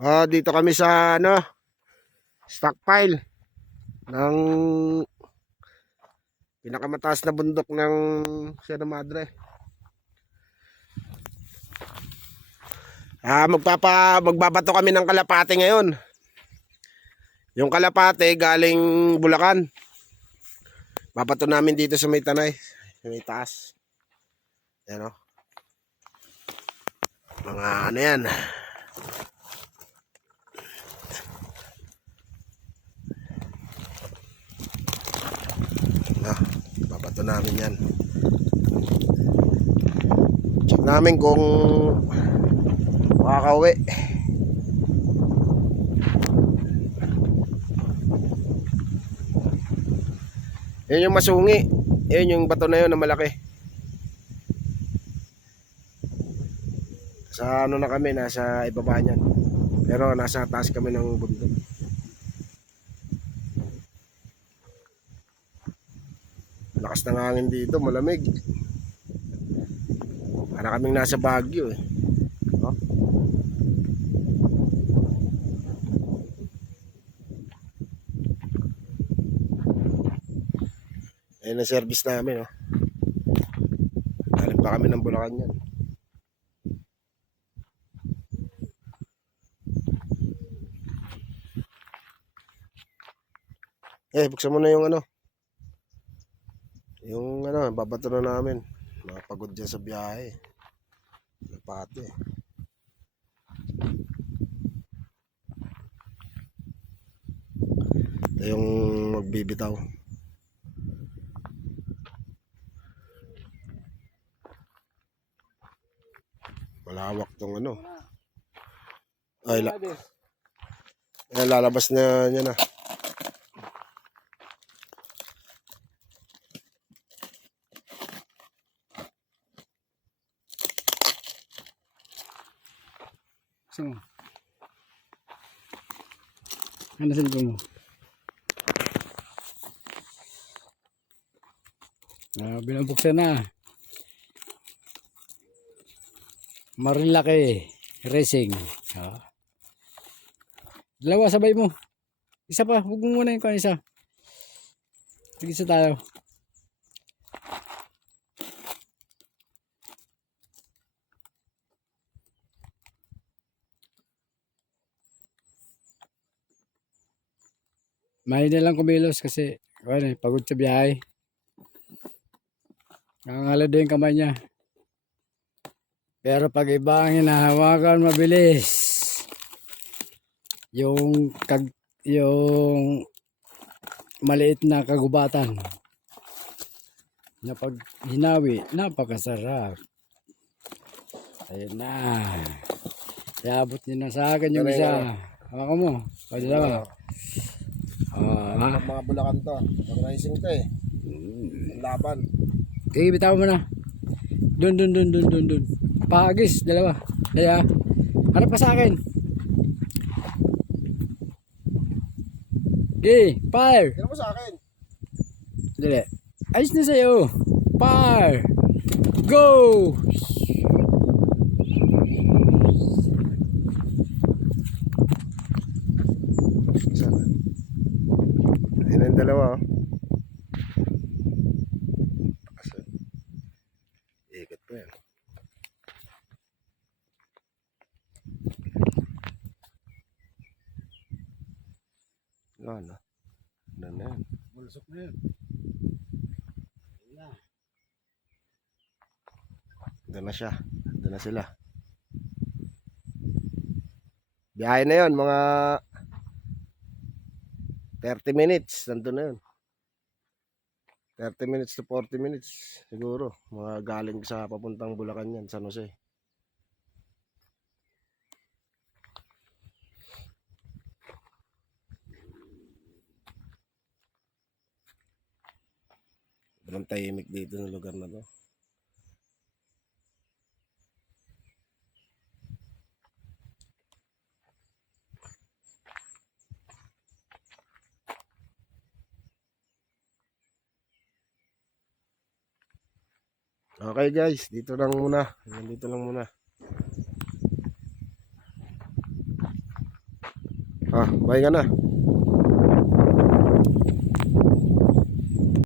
Dito kami sa stockpile ng pinakamataas na bundok ng Sierra Madre. Magbabato kami ng kalapate ngayon. Yung kalapate galing Bulacan. Babato namin dito sa may tanay, sa may taas. Yan o. Mga ano yan. Babato namin yan. Check namin kung makakauwi. Yan yung masungi. Yan yung bato na yun na malaki. Sa ano na kami, nasa ibaba niyan. Pero nasa taas kami ng bundok. Lakas ng hangin dito, malamig. Para kaming nasa Baguio eh. Oh. Ayun ang service namin oh. Galing pa kami ng Bulacan yan. Buksan mo na yung babato na namin. Makapagod dyan sa biyahe. Napate. Ito yung magbibitaw. Malawak tong Ay, lalabas na niya na. So, ano silbi mo? Binabuksan na. Marilaki Racing. Dalawa sabay mo. Isa pa, huwag mo muna yung isa. Tig-isa tayo. May na lang kumilos kasi pagod sa biyahe. Nangangalad din yung kamay niya. Pero pag iba ang hinahawakan, mabilis. Yung maliit na kagubatan na pag hinawi, napakasarap. Ayun na. Iabot niyo na sa akin yung isa. Hawak mo. Pwede naman. Mga Bulacan to. Organizing to eh. Laban. Okay, bitaw mo na. Dun. Pagis, dalawa. Kaya, harap pa sa akin. Okay, fire. Kaya mo sa akin. Dali. Ayos na sa'yo. Fire. Go! Sana. Ayun ang dalawa oh. Ikot pa yan. Ano na yan. Bulusok na yun. Doon na siya. Doon na sila. Biyahe na yun. Mga 30 minutes. Nandun na yun. 30 minutes to 40 minutes. Siguro. Mga galing sa papuntang Bulacan yan. San Jose. Walang tahimik dito ng lugar na to. Okay guys, dito lang muna. Dito lang muna. Ah, bye ka na.